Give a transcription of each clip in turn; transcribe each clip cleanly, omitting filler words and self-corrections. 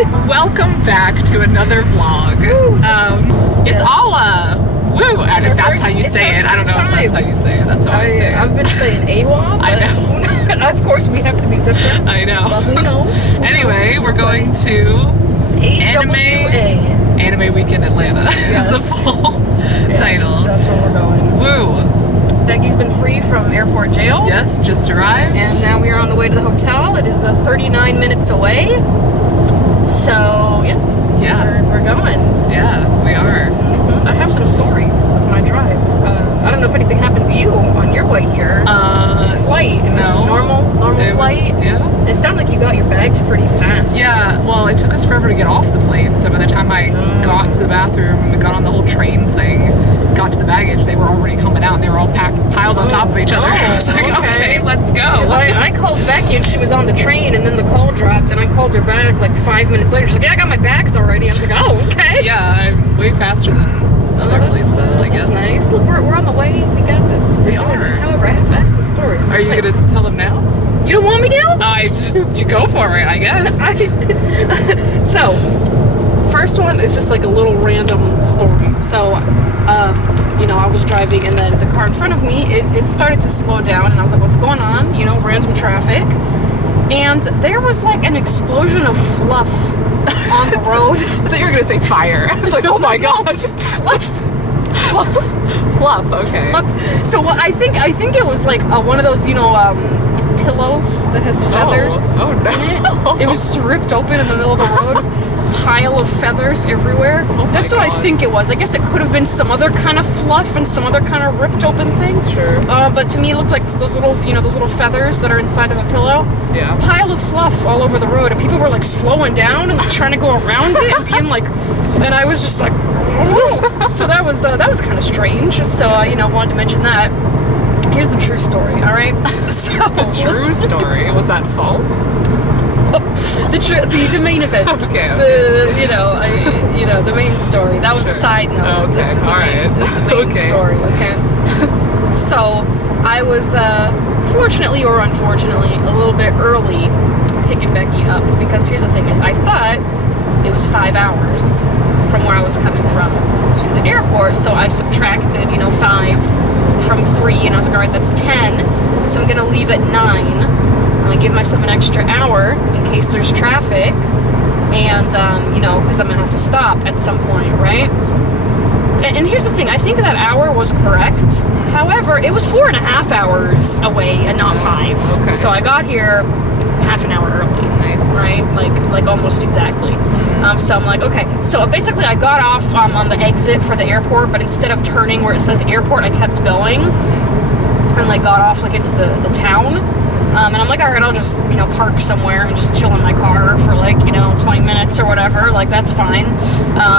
Welcome back to another vlog. It's all woo, and if that's how you say it. I don't know if that's how you say it. That's how I say it. I've been saying AWA, but I know. of course we have to be different. I know. But who knows? Anyway, we're going to Anime Weekend Atlanta. Yes. Is the full title. That's where we're going. Woo. Becky's been free from airport jail. Yes, just arrived. And now we are on the way to the hotel. It is 39 minutes away. So, yeah, we're going. Yeah, we are. Mm-hmm. I have some stories of my drive. I don't know if anything happened to you on your way here. Flight. It was just normal flight. Yeah. It sounded like you got your bags pretty fast. Yeah, well, it took us forever to get off the plane, so by the time I got to the bathroom, we got on the whole train thing, got to the baggage, they were already coming out, and they were all piled on top of each other. I was like, okay, let's go. I called Becky, and she was on the train, and then the call dropped, and I called her back like 5 minutes later. She's like, yeah, I got my bags already. I was like, oh, okay. Yeah, I'm way faster than other places, I guess. That's nice. Look, we're on the way. We got this. We are. However, I have some stories. Are you going to tell them now? You don't want me to? You go for it, I guess. So, first one is just like a little random story. So, I was driving, and then the car in front of me, it started to slow down, and I was like, what's going on? Random traffic. And there was like an explosion of fluff on the road. I thought you were going to say fire. I was like, oh my gosh. Fluff, okay. So I think it was like one of those, pillows that has feathers in it. It was ripped open in the middle of the road. Pile of feathers everywhere. That's what I think it was. I guess it could have been some other kind of fluff and some other kind of ripped open thing. Sure. But to me, it looked like those little feathers that are inside of a pillow. Yeah. Pile of fluff all over the road, and people were like slowing down and like trying to go around it and being like, and I was just like, oh. So that was kind of strange. So wanted to mention that. Here's the true story. All right. So true story. Was that false? The main event. Okay. The main story. That was a side note. Oh, okay. This is the main story. Okay. So I was fortunately or unfortunately a little bit early picking Becky up, because here's the thing: is I thought it was 5 hours from where I was coming from to the airport, so I subtracted 5 from 3, and I was like, all right, that's 10. So I'm gonna leave at 9. I give myself an extra hour in case there's traffic, and because I'm gonna have to stop at some point, right? And here's the thing: I think that hour was correct. However, it was 4.5 hours away and not 5. Okay. So I got here half an hour early. Nice, right? Like almost exactly. So I'm like, okay. So basically, I got off on the exit for the airport, but instead of turning where it says airport, I kept going and like got off like into the town. And I'm like, all right, I'll just, park somewhere and just chill in my car for like, 20 minutes or whatever. Like, that's fine.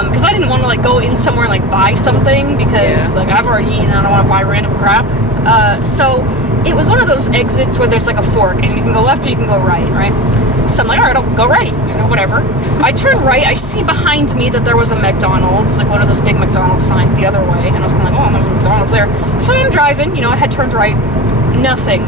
Because I didn't want to like go in somewhere and like buy something, because like I've already eaten and I don't want to buy random crap. So it was one of those exits where there's like a fork and you can go left or you can go right? So I'm like, all right, I'll go right, whatever. I turn right, I see behind me that there was a McDonald's, like one of those big McDonald's signs the other way. And I was kind of like, oh, there's a McDonald's there. So I'm driving, I had turned right. Nothing.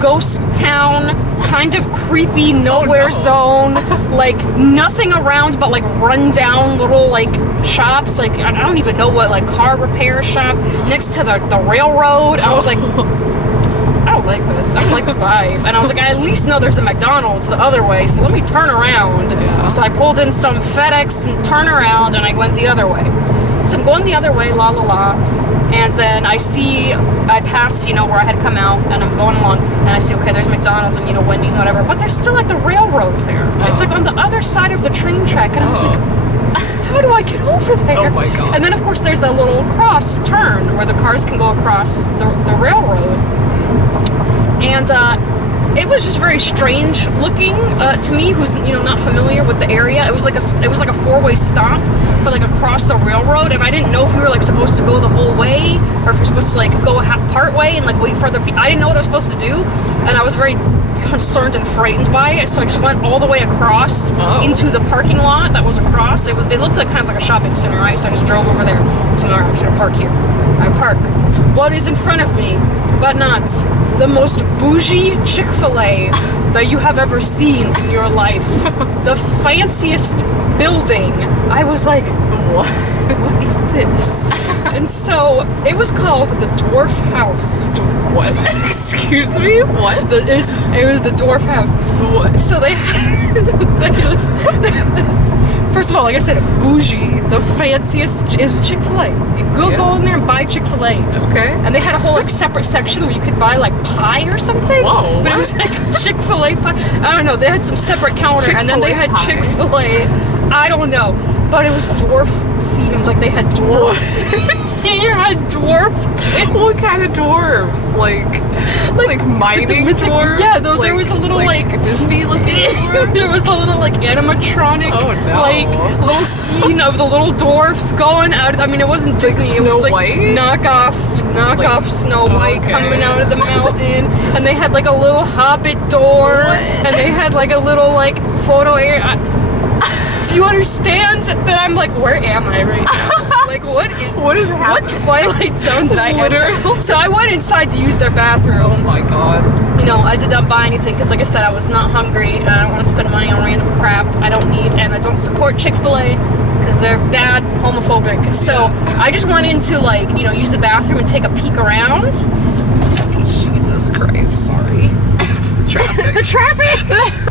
Ghost town, kind of creepy, nowhere zone, like nothing around but like run down little like shops, like I don't even know what, like car repair shop next to the railroad. I was like, I don't like this. I don't like this vibe. And I was like, I at least know there's a McDonald's the other way, so let me turn around. Yeah. So I pulled in some FedEx and turned around, and I went the other way. So I'm going the other way, la la la. And then I pass, where I had come out, and I'm going along, and I see, okay, there's McDonald's and, Wendy's and whatever, but there's still like the railroad there. It's like on the other side of the train track, and I was like, how do I get over there? Oh my God. And then, of course, there's that little cross turn where the cars can go across the railroad. And it was just very strange looking to me, who's not familiar with the area. It was like a 4-way stop, but like across the railroad, and I didn't know if we were like supposed to go the whole way or if we're supposed to like go part way and like wait for other people. I didn't know what I was supposed to do, and I was very concerned and frightened by it. So I just went all the way across into the parking lot that was across. It looked like kind of like a shopping center, right? So I just drove over there. So I'm just gonna park here. I park. What is in front of me? But not the most bougie Chick-fil-A that you have ever seen in your life. The fanciest building. I was like, what is this? And so it was called the Dwarf House. What? Excuse me? What? It was the Dwarf House. What? So they first of all, like I said, bougie. The fanciest is Chick-fil-A. You go in there and buy Chick-fil-A. Okay. And they had a whole like separate section where you could buy like pie or something. Whoa, but it was like Chick-fil-A pie. I don't know. They had some separate counter, and then they had Chick-fil-A pie. Chick-fil-A. I don't know. But it was dwarf themes. Like they had dwarf. They had dwarf. What kind of dwarves? Like mining dwarves? Yeah, though there was a little like Disney looking dwarves? there was a little like animatronic like little scene of the little dwarfs going out. I mean, it wasn't Disney. Snow it was like White? knockoff Snow White okay. coming out of the mountain, and they had like a little hobbit door, and they had like a little like photo area. Do you understand that I'm like, where am I right now? Like, what is happening? What Twilight Zone did I enter? So I went inside to use their bathroom. Oh my god. You know, I did not buy anything because, like I said, I was not hungry. And I don't want to spend money on random crap I don't need, and I don't support Chick-fil-A because they're bad, homophobic. So I just went in to like, you know, use the bathroom and take a peek around. Jesus Christ. Sorry. It's the traffic. The traffic!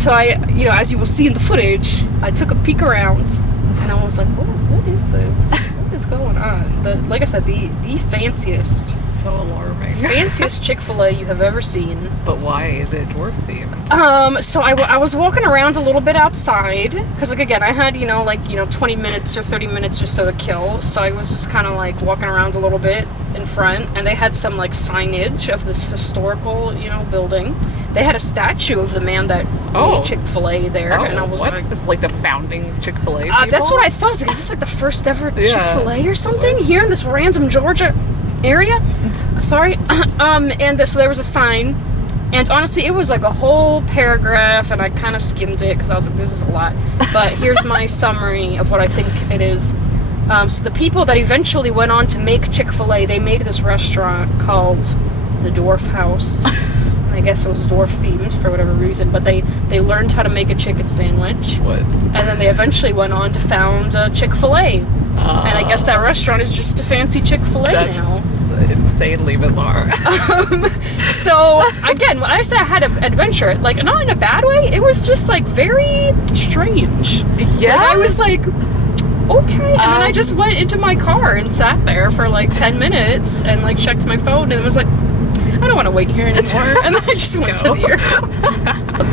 So I, you know, as you will see in the footage, I took a peek around, and I was like, what is this? What is going on? Like I said, the fanciest, So alarming. fanciest Chick-fil-A you have ever seen. But why is it dwarf themed? So I was walking around a little bit outside, because like again, I had, 20 minutes or 30 minutes or so to kill, so I was just kind of like walking around a little bit in front, and they had some like signage of this historical, building. They had a statue of the man that made Chick-fil-A there, and I was like... This is like the founding Chick-fil-A people? That's what I thought. I was like, is this like the first ever Chick-fil-A or something? Here in this random Georgia area? Sorry. So there was a sign, and honestly, it was like a whole paragraph, and I kind of skimmed it, because I was like, this is a lot. But here's my summary of what I think it is. So the people that eventually went on to make Chick-fil-A, they made this restaurant called the Dwarf House. I guess it was dwarf themed for whatever reason, but they learned how to make a chicken sandwich. What? And then they eventually went on to found Chick-fil-A. And I guess that restaurant is just a fancy Chick-fil-A now. That's insanely bizarre. So, again, when I said I had an adventure, like, not in a bad way, it was just, like, very strange. Yeah? Like, I was like, okay. And then I just went into my car and sat there for, like, 10 minutes and, like, checked my phone and was like, I don't want to wait here anymore. And then I just went to the airport.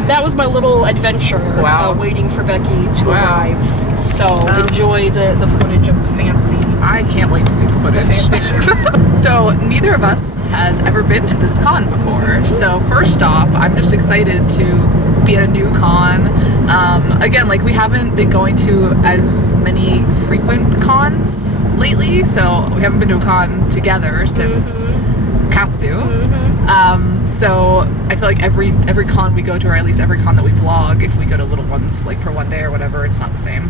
That was my little adventure. Wow. Waiting for Becky to arrive. So enjoy the footage of the fancy. I can't wait to see the footage. So neither of us has ever been to this con before. So first off, I'm just excited to be at a new con. Again, like we haven't been going to as many frequent cons lately. So we haven't been to a con together since Katsu. So I feel like every con we go to, or at least every con that we vlog, if we go to little ones like for one day or whatever, it's not the same.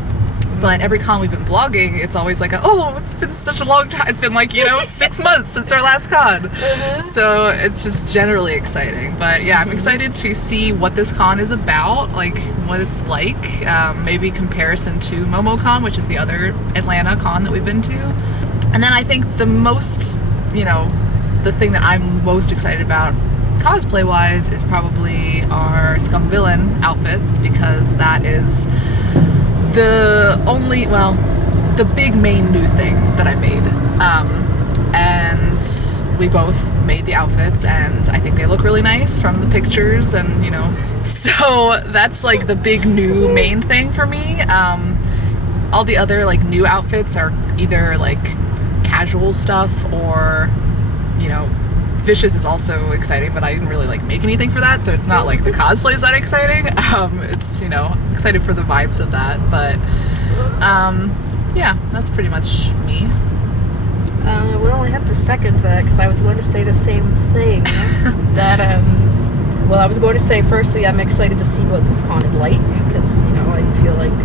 But every con we've been vlogging, it's always like, it's been such a long time. It's been like, 6 months since our last con. So it's just generally exciting. But yeah, I'm excited to see what this con is about, like what it's like, maybe comparison to MomoCon, which is the other Atlanta con that we've been to. And then I think the most, the thing that I'm most excited about cosplay-wise is probably our Scum Villain outfits, because that is the big main new thing that I made. And we both made the outfits, and I think they look really nice from the pictures, and so that's like the big new main thing for me. All the other like new outfits are either like casual stuff or Vicious is also exciting, but I didn't really like make anything for that, so it's not like the cosplay is that exciting. It's excited for the vibes of that, but yeah, that's pretty much me. Well, I have to second that, because I was going to say the same thing. That I was going to say, firstly, I'm excited to see what this con is like, because I feel like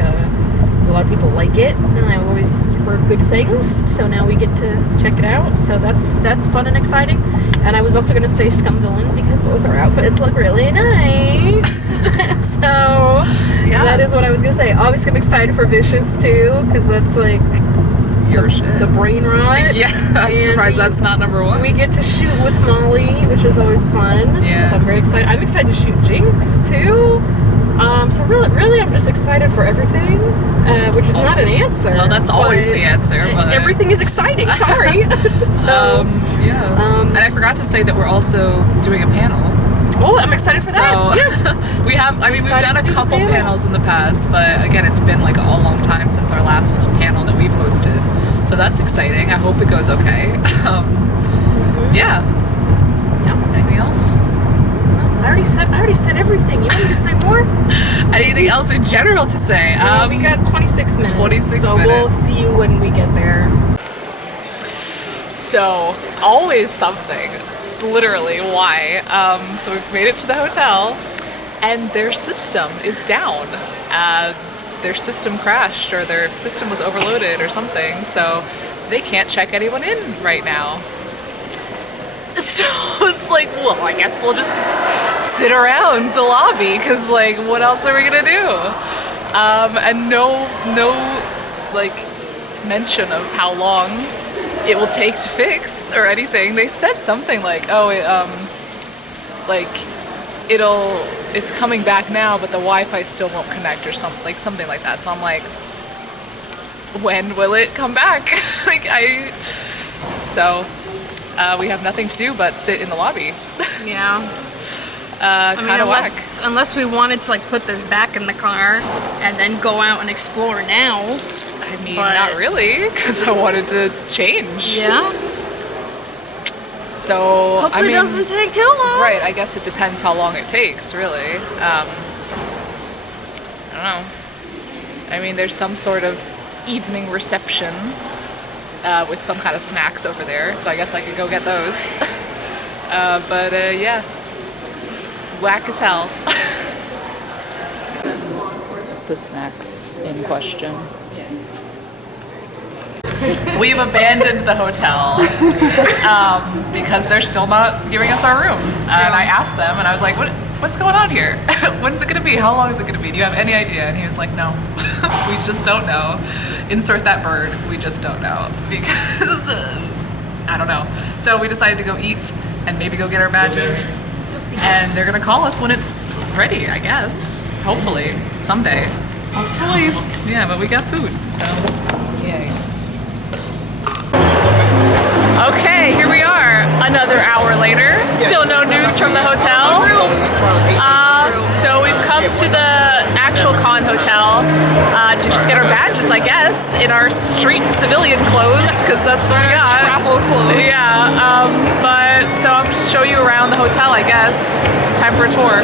a lot of people like it, and I've always heard good things. So now we get to check it out. So that's fun and exciting. And I was also going to say Scum Villain because both our outfits look really nice. So yeah, that is what I was going to say. Obviously, I'm excited for Vicious too because that's like your shit. The brain rot. Yeah, I'm surprised that's not number one. We get to shoot with Molly, which is always fun. Yeah. So I'm very excited. I'm excited to shoot Jinx too. So really, I'm just excited for everything, which is not an answer. Well, that's always the answer. But everything is exciting. Sorry. So yeah. And I forgot to say that we're also doing a panel. Oh, I'm excited for that. Yeah. We have. I mean, we've done a couple panels in the past, but again, it's been like a long time since our last panel that we've hosted. So that's exciting. I hope it goes okay. Yeah. Anything else? I already said everything. You want me to say more? Anything else in general to say? We got 26 minutes. 26 so minutes. We'll see you when we get there. So, always something. It's literally why. So we've made it to the hotel, and their system is down. Their system crashed, or their system was overloaded or something, so they can't check anyone in right now. So it's like, well, I guess we'll just sit around the lobby, because like, what else are we gonna do? And no like mention of how long it will take to fix or anything. They said something like, oh, it's coming back now, but the Wi-Fi still won't connect, or something like that. So I'm like, when will it come back? We have nothing to do but sit in the lobby. Yeah. Unless we wanted to like put this back in the car and then go out and explore now. I mean, not really, because I wanted to change. Yeah. So hopefully it doesn't take too long. Right. I guess it depends how long it takes, really. I don't know. I mean, there's some sort of evening reception with some kind of snacks over there, so I guess I could go get those. Yeah, whack as hell. The snacks in question. We've abandoned the hotel because they're still not giving us our room. And I asked them, and I was like, what's going on here? When's it going to be? How long is it going to be? Do you have any idea? And he was like, no, we just don't know. Insert that bird, we just don't know. Because, I don't know. So we decided to go eat and maybe go get our badges. And they're going to call us when it's ready, I guess. Hopefully, someday. Hopefully. Yeah, but we got food, so yay. Okay, here we are, another hour later. Still no news from the hotel. So we've come to the actual con hotel to just get our badges, I guess, in our street civilian clothes, because that's what we got. Travel clothes. Yeah, so I'll just show you around the hotel, I guess. It's time for a tour.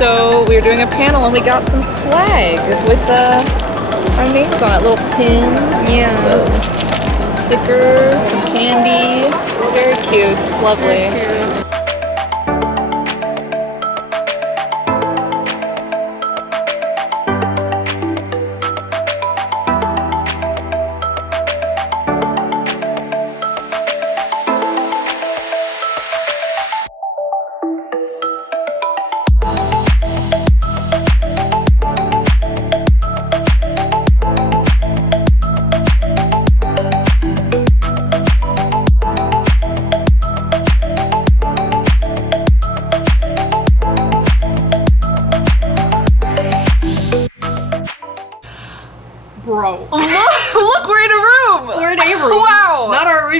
So we were doing a panel and we got some swag with our names on it, little pin. Yeah. Some stickers, some candy. Very cute, it's lovely. Very cute.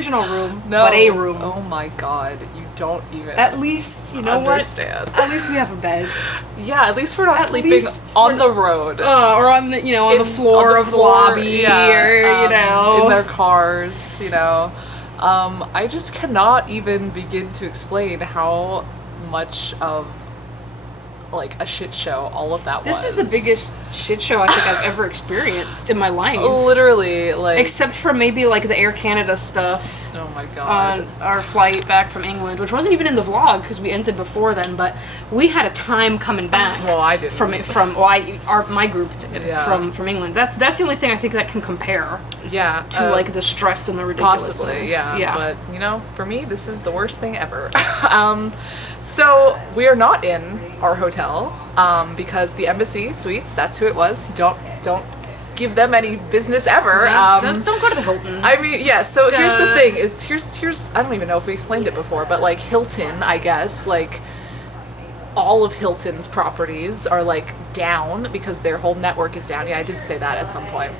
original room, No. but a room. Oh my god, you don't even At least, you know understand. what? At least we have a bed. Yeah, at least we're not At sleeping least on the road. Or on the, on the floor of the lobby, or, in their cars, I just cannot even begin to explain how much of like a shit show all of that This was. is the biggest shit show I think I've ever experienced in my life. Literally, like, Except for maybe like the Air Canada stuff. oh my god. On our flight back from England, which wasn't even in the vlog because we ended before then, but we had a time coming back. Well, I didn't. My group did from England. That's the only thing I think that can compare Yeah. to like the stress and the ridiculousness. Possibly, yeah. But for me, this is the worst thing ever. So we are not in our hotel because the Embassy Suites, that's who it was. Don't give them any business ever. Just don't go to the Hilton. I mean, yeah, so here's the thing, is here's I don't even know if we explained it before, but like Hilton, I guess, like all of Hilton's properties are like down because their whole network is down. Yeah, I did say that at some point.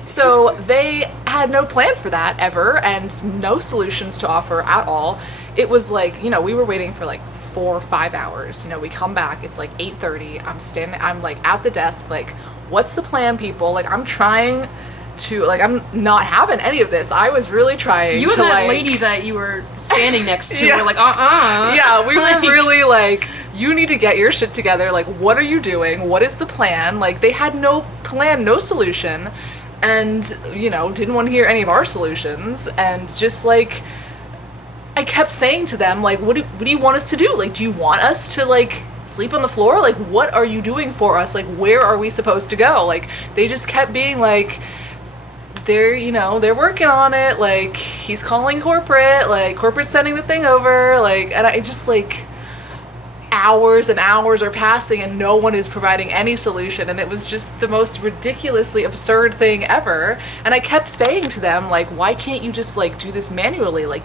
So they had no plan for that ever and no solutions to offer at all. It was like, we were waiting for like 4 or 5 hours. We come back, it's like 8:30. I'm like at the desk, like, what's the plan, people? Like, I'm trying to, like, I'm not having any of this. I was really trying You and to, that like, lady that you were standing next to Yeah. were like, Yeah, we were really like, you need to get your shit together. Like, what are you doing? What is the plan? Like, they had no plan, no solution. And, didn't want to hear any of our solutions. And just, like, I kept saying to them, like, what do you want us to do? Like, do you want us to, like, sleep on the floor? Like, what are you doing for us? Like, where are we supposed to go? Like, they just kept being like, they're working on it. Like, he's calling corporate. Like, corporate's sending the thing over. Like, and I just, like, hours and hours are passing and no one is providing any solution, and it was just the most ridiculously absurd thing ever. And I kept saying to them, like, why can't you just like do this manually? Like,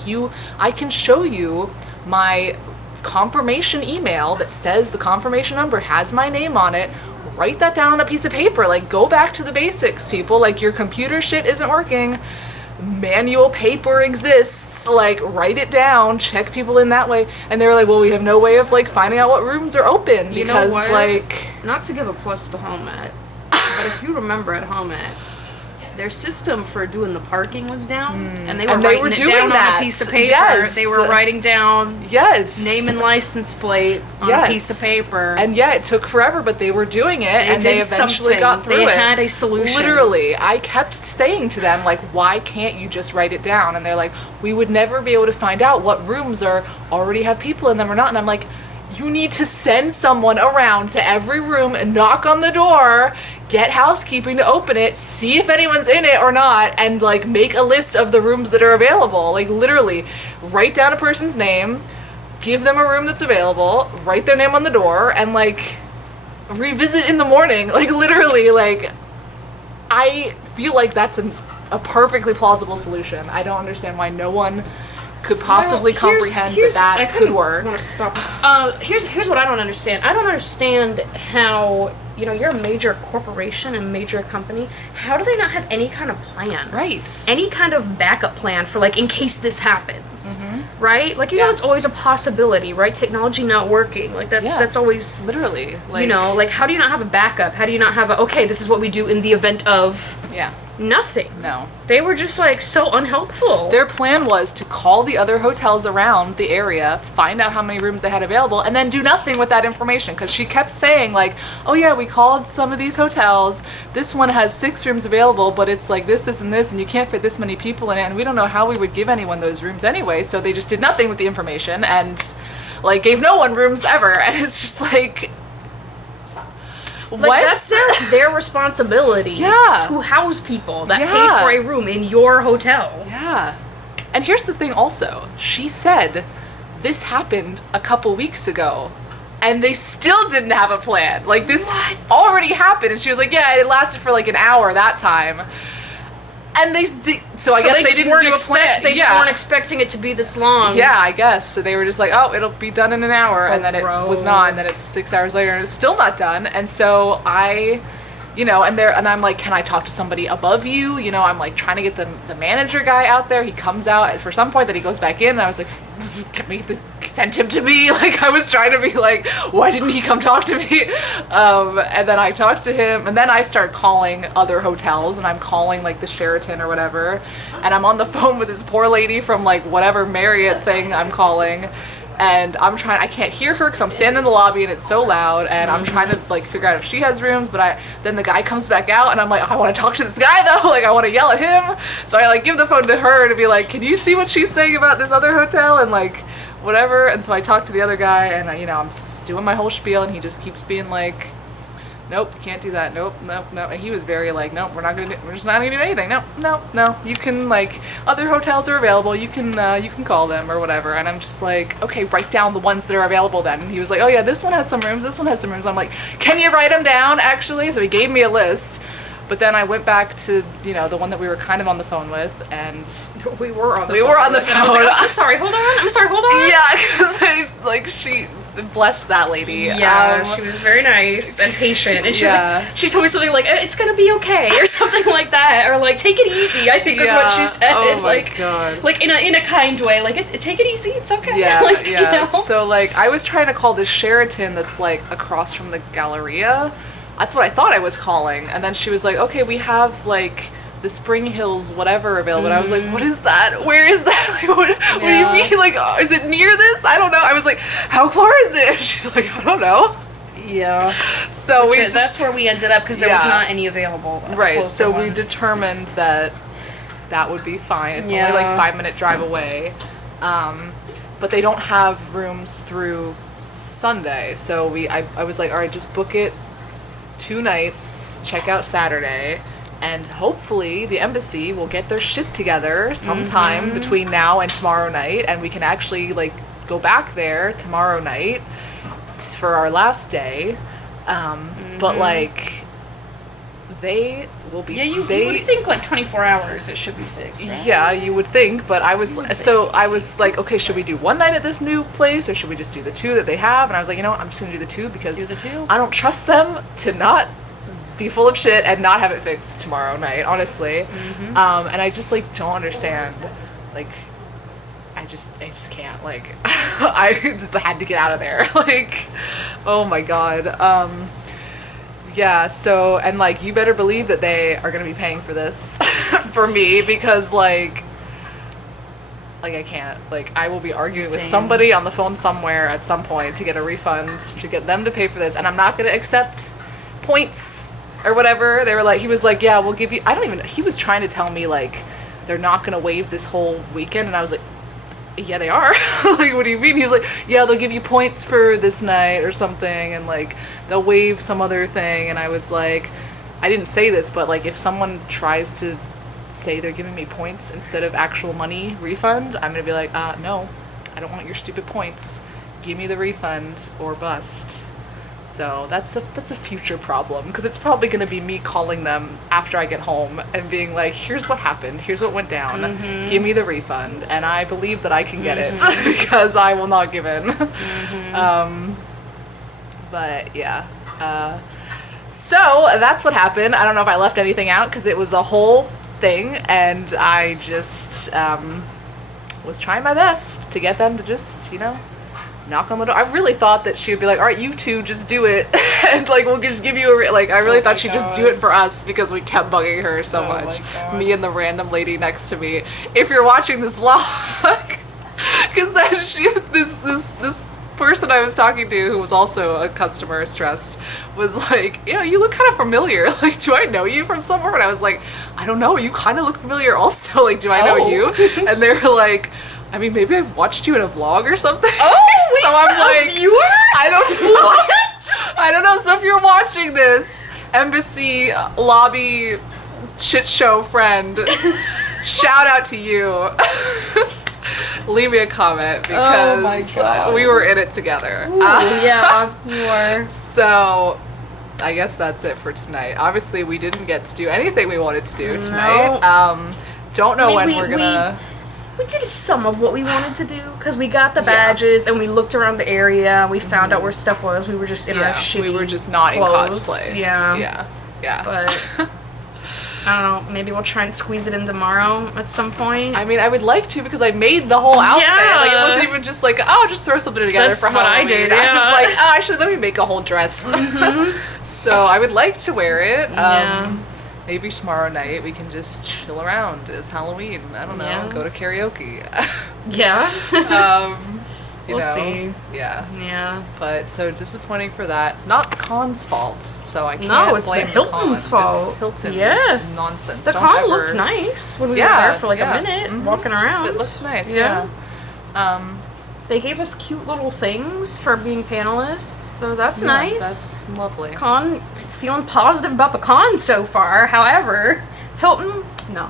I can show you my confirmation email that says the confirmation number has my name on it. Write that down on a piece of paper. Like, go back to the basics, people. Like, your computer shit isn't working. Manual paper exists, like, write it down, check people in that way. And they were like, well, we have no way of like finding out what rooms are open because like, not to give a plus to Home At, but if you remember at Home At, their system for doing the parking was down, and they were writing it down on a piece of paper. Yes. They were writing down name and license plate on a piece of paper. And it took forever, but they were doing it, and they eventually got through it. They had a solution. Literally, I kept saying to them, like, why can't you just write it down? And they're like, we would never be able to find out what rooms already have people in them or not. And I'm like, you need to send someone around to every room and knock on the door, get housekeeping to open it, see if anyone's in it or not, and like make a list of the rooms that are available. Like, literally, write down a person's name, give them a room that's available, write their name on the door, and like revisit in the morning. Like, literally, like, I feel like that's a perfectly plausible solution. I don't understand why no one could possibly comprehend that could work. Want to stop. Here's what I don't understand. I don't understand how, you're a major corporation and major company. How do they not have any kind of plan? Right. Any kind of backup plan for, like, in case this happens. Mm-hmm. Right? Like, it's always a possibility, right? Technology not working. Like, that's always... Literally. Like, like, how do you not have a backup? How do you not have okay, this is what we do in the event of... Yeah. Nothing. No. They were just, like, so unhelpful. Their plan was to call the other hotels around the area, find out how many rooms they had available, and then do nothing with that information. Because she kept saying, like, oh yeah, we called some of these hotels. This one has 6 rooms available, but it's like this, and this, and you can't fit this many people in it, and we don't know how we would give anyone those rooms anyway, so they just did nothing with the information, and, like, gave no one rooms ever. And it's just like... Like, what? That's their responsibility to house people that pay for a room in your hotel. Yeah. And here's the thing also. She said this happened a couple weeks ago and they still didn't have a plan. Like, this already happened, and she was like, yeah, it lasted for like an hour that time. And I guess they didn't do a plan. They just weren't expecting it to be this long. Yeah, I guess. So they were just like, oh, it'll be done in an hour. And then it was not. And then it's 6 hours later and it's still not done. And so I you know, and I'm like, can I talk to somebody above you? You know, I'm like trying to get the manager guy out there. He comes out for some point, that he goes back in, and I was like, send him to me. Like, I was trying to be like, why didn't he come talk to me? And then I talked to him, and then I start calling other hotels, and I'm calling like the Sheraton or whatever, and I'm on the phone with this poor lady from like whatever Marriott thing I'm calling. And I can't hear her because I'm standing in the lobby and it's so loud, and I'm trying to like figure out if she has rooms, but then the guy comes back out, and I'm like, I want to talk to this guy though, like I want to yell at him. So I like give the phone to her to be like, can you see what she's saying about this other hotel and like whatever? And so I talk to the other guy, and you know, I'm doing my whole spiel, and he just keeps being like, nope, you can't do that. Nope. And he was very like, nope, we're just not gonna do anything. No. You can, like, other hotels are available. You can call them or whatever. And I'm just like, okay, write down the ones that are available then. And he was like, oh yeah, this one has some rooms. This one has some rooms. I'm like, can you write them down actually? So he gave me a list. But then I went back to, you know, the one that we were kind of on the phone with, and we were on the phone. I was like, I'm sorry, hold on. Yeah, because like she, bless that lady. Yeah, she was very nice and patient, and she was like, she told me something like, it's gonna be okay, or something like that, or like, take it easy, I think is what she said. Oh my like, God. Like in a kind way, like, take it easy, it's okay. Yeah, like, yeah. You know? So like, I was trying to call this Sheraton that's like across from the Galleria. That's what I thought I was calling, and then she was like, okay, we have like the Spring Hills whatever available. And I was like, what is that? Where is that? Like, what do you mean? Like, is it near this? I don't know. I was like, how far is it? She's like, I don't know. Yeah. So that's where we ended up, because there was not any available. Right. So we determined that would be fine. It's only like 5-minute drive away, but they don't have rooms through Sunday. So I was like, all right, just book it 2 nights, check out Saturday, and hopefully the embassy will get their shit together sometime between now and tomorrow night, and we can actually like go back there tomorrow night for our last day. But like, they will be. Yeah, you would think like 24 hours it should be fixed, right? Yeah, you would think, but I was like, okay, should we do 1 night at this new place, or should we just do the 2 that they have? And I was like, you know what, I'm just gonna do the 2 because I don't trust them to not be full of shit and not have it fixed tomorrow night, honestly. And I just like don't understand, like, I just can't, like, I just had to get out of there. Like, oh my God. Yeah, so, and like, you better believe that they are gonna be paying for this for me, because like I can't, like, I will be arguing with somebody on the phone somewhere at some point to get a refund, to get them to pay for this, and I'm not gonna accept points or whatever. They were like, he was like, yeah, we'll give you, he was trying to tell me like they're not gonna waive this whole weekend, and I was like, yeah, they are. Like, what do you mean? He was like, yeah, they'll give you points for this night or something, and like they'll waive some other thing. And I was like, I didn't say this, but like, if someone tries to say they're giving me points instead of actual money refund, I'm gonna be like, no, I don't want your stupid points. Give me the refund or bust. So that's a future problem, because it's probably going to be me calling them after I get home and being like, here's what happened, here's what went down, give me the refund, and I believe that I can get it because I will not give in. But yeah, so that's what happened. I don't know if I left anything out, because it was a whole thing, and I just was trying my best to get them to just, you know, knock on the door. I really thought that she would be like, all right, you two just do it, and like we'll just give you a like, I really thought she'd just do it for us, because we kept bugging her so much, me and the random lady next to me. If you're watching this vlog, because then this person I was talking to, who was also a customer, stressed, was like, you know, you look kind of familiar, like, do I know you from somewhere? And I was like, I don't know, you kind of look familiar also, like, do I know you? And they were like, I mean, maybe I've watched you in a vlog or something. Oh, so I'm like, you are? I don't know. What? I don't know. So if you're watching this, embassy lobby shit show friend, shout out to you. Leave me a comment, because we were in it together. Ooh, yeah, we were. So I guess that's it for tonight. Obviously, we didn't get to do anything we wanted to do tonight. No. Don't know when we're gonna. We did some of what we wanted to do, because we got the badges and we looked around the area and we found out where stuff was. We were just in our shitty we were just not clothes. in cosplay. Yeah. Yeah. But I don't know. Maybe we'll try and squeeze it in tomorrow at some point. I mean, I would like to because I made the whole outfit. Yeah. Like, it wasn't even just like, oh, just throw something together That's for what I Halloween. did, I yeah. was like, oh, actually, let me make a whole dress. So I would like to wear it. Yeah. Maybe tomorrow night we can just chill around. It's Halloween. I don't know. Yeah. Go to karaoke. Yeah. You We'll know? see. Yeah. Yeah. But so disappointing for that. It's not the con's fault, so I can't No, it's blame the Hilton's con. fault. It's Hilton Yeah. nonsense. The Don't con ever- looked nice when we Yeah, were there for like yeah. a minute, walking around. It looks nice. Yeah. Yeah. They gave us cute little things for being panelists, so that's Yeah, nice. That's lovely. Con, feeling positive about the con so far. However, Hilton, no.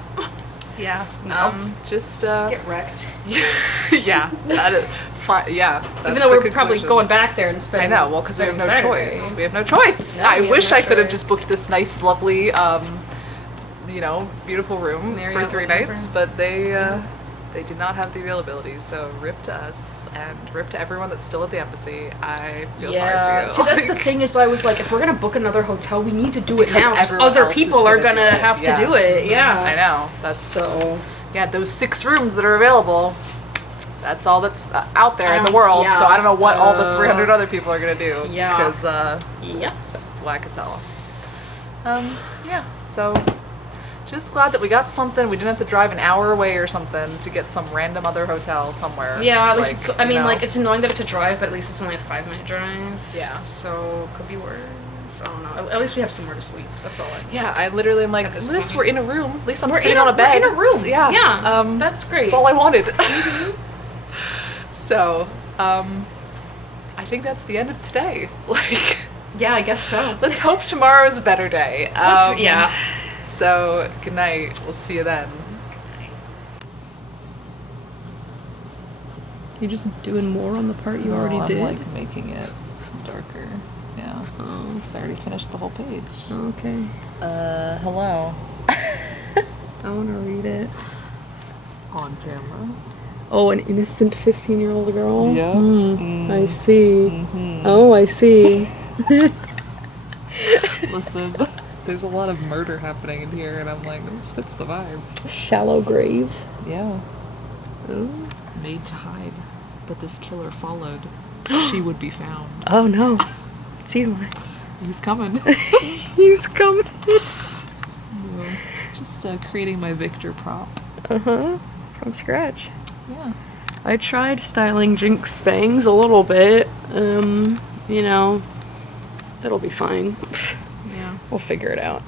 Yeah. No. Just Get wrecked. yeah. That is fine. Yeah. That's Even though the we're probably conclusion. going back there and I spending. know. Well, because we have no choice. We have no choice. No, I we have wish no I could have choice. just booked this nice, lovely, you know, beautiful room for Marriott 3 whatever. nights, but they did not have the availability. So rip to us and rip to everyone that's still at the embassy. I feel sorry for you. See, that's the Like, thing is, I was like, if we're gonna book another hotel, we need to do it Because now. 'cause everyone other else people is are gonna do gonna it, have yeah. to do it. Yeah. I know. That's So. yeah, those 6 rooms that are available. That's all that's out there in the Um, world. yeah. So I don't know what all the 300 other people are gonna do. Yeah. Because Yes. it's whack as hell. Yeah. So just glad that we got something. We didn't have to drive an hour away or something to get some random other hotel somewhere. Yeah, at least Like, it's, I you mean, know? like, it's annoying that it's a drive, but at least it's only a 5-minute drive. Yeah. So, could be worse. I don't know. At least we have somewhere to sleep. That's all I Yeah, I literally am like, At this at least point. we're in a room. At least I'm We're sitting in on a bed. We're in a room. Yeah. Yeah. That's great. That's all I wanted. So, I think that's the end of today. Like, Yeah, I guess so. let's hope tomorrow is a better day. Yeah. So, good night. We'll see you then. You're just doing more on the part you already did? like making it darker. Yeah. Oh, Because I already finished the whole page. okay. Hello. I want to read it. On camera. Oh, an innocent 15-year-old girl? Yeah. I see. Oh, I see. Listen, there's a lot of murder happening in here, and I'm like, this fits the vibe. Shallow grave. Yeah. Oh. Made to hide, but this killer followed. She would be found. Oh, no. It's Eli. He's coming. He's coming. Just creating my Victor prop. Uh-huh. From scratch. Yeah. I tried styling Jinx bangs a little bit. You know, it'll be fine. Yeah. We'll figure it out.